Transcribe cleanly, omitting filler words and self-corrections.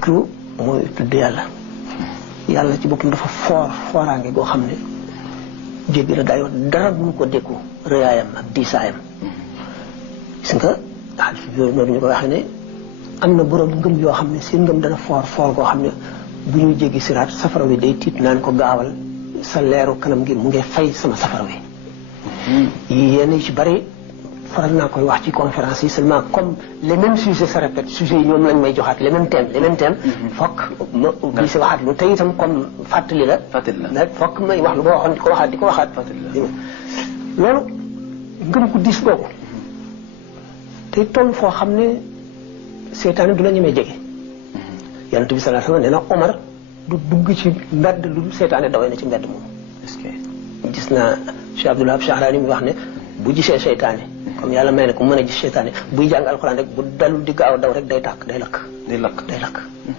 zikru mooy tudd yàlla yàlla ci boppam dafa fooraange goo xam ne jéggi la dayoo dara bu ko dékku rëyaayam ak diisaayam gis nga xadis yooyu noonu ñu ko waxee ne am na borom ngëm yoo xam ne seen ngëm dana foor goo xam ne bu ñuy jéggi siraat safara wi day tiit naan ko gaawal sa leeru kanam gi mu ngi fay sama safara wi yenn yi ci bari faral naa koy wax ci conférence yi seulement comme les mêmes sujets se répètent sujets yi ñoom lañ may joxaat les mêmes thèmes fokk ma obligé waxaat lu te itam comme fàttali la fokk may wax lu ba waxoon di ko waxaat loolu ngëm ku diis boobu te toll foo xam ne seytaane du la ñemee jege yonent bi sallallahu alayhi wasallam nee na Omar du dugg ci mbedd lu seytaane dawee na ci mbedd moom est-ce que gis naa Cheikh Abdoul Wahab Chahrani mi wax ne bu gisee seytaane comme yàlla may na ko mën a gis seytaane buy jàng alxuraan rek bu dalul di gaaw daw rek day tàkk day lakk